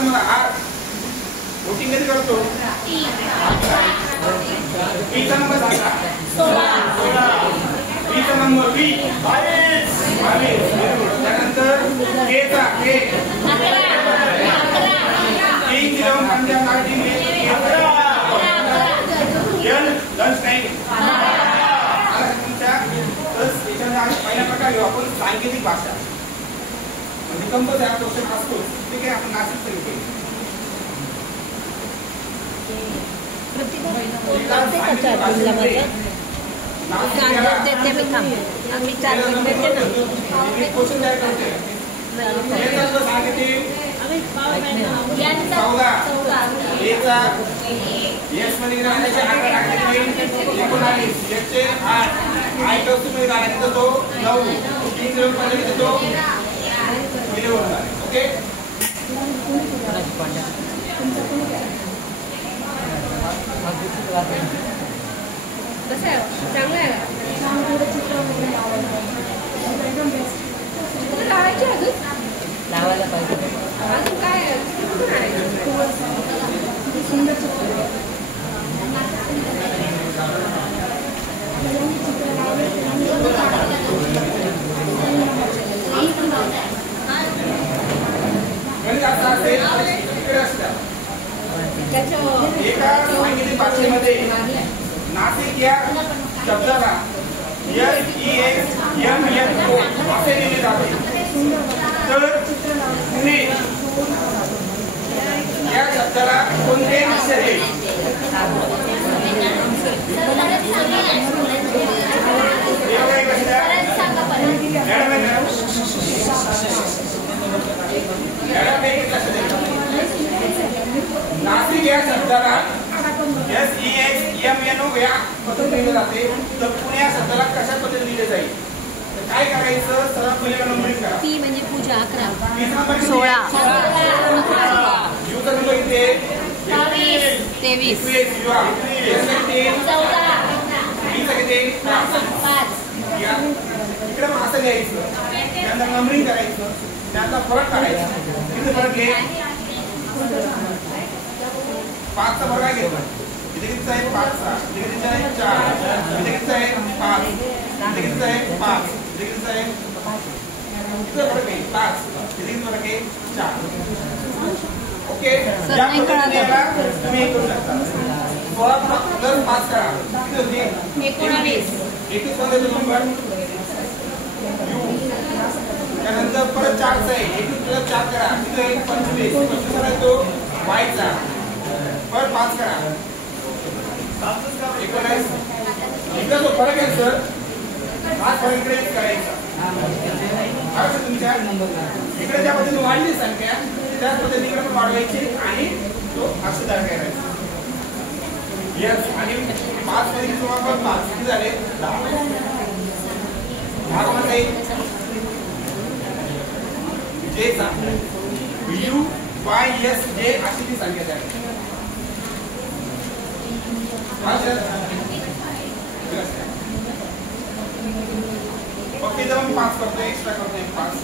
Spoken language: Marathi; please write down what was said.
मला आर वोटिंग कधी करतो चा नंबर सांगा 16 चा नंबर 22 त्यानंतर के चा के 3 किलो पंजाब नागरिक लंच टाइम तुमच्या पहिला प्रकार घेऊ आपण सांकेतिक भाषा म्हणजे कंपल्सरी हा क्वेश्चन असतो ठीक आहे आपण नाशिक तरी घेऊ ओके कसं आहे चांगलं आहे लावायची अजून लावायला पाहिजे अजून काय एका सांकेतिक भाषेमध्ये नाशिक या शब्दाला SEXMNO असे लिहिले जाते तर पुणे या शब्दाला कोणते अक्षर आहे नाशिक या शब्दाला SEXMNO या पद्धतीने लिहिले जाते तर पुणे या शब्दाला कशा पद्धतीने लिहिले जाईल तर काय करायचं सर्वात पहिले नंबरिंग करा ती म्हणजे पूजा 11 16 युजर नंबर इथे 23 14 इकडे असं घ्यायचं त्यानंतर नंबरिंग करायचं त्यानंतर फरक काढायचा किती फरक घे 5 चा फरक आहे इथे किती आहे 5 चा इथे किती आहे 4 इथे किती आहे 5 इथे किती आहे 5 इथे किती आहे 5 फरक आहे 5 इथे किती फरक आहे 4 ओके या पद्धतीने तुम्ही करू शकता 16 प्लस 5 करा किती होते 21 मध्ये नंबर त्यानंतर परत 4 चा आहे 21 प्लस 4 करा किती आहे 25 25 आहे तो y चा परत 5 करा 19 इकडे जो फरक आहे सर हा फरक इकडे करायचा आता तुमच्या इकडे ज्या पद्धतीने वाढली संख्या त्याच पद्धतीने इकडे पण वाढवायची आणि तो अक्षरदार करायचा यस आणि 5 मध्ये तुम्हाला 5 किती झाले 10 भागामध्ये जे चा UYS जे अशी ती संख्या आहे ओके जब हम 5 करते हैं एक्स्ट्रा करते हैं 5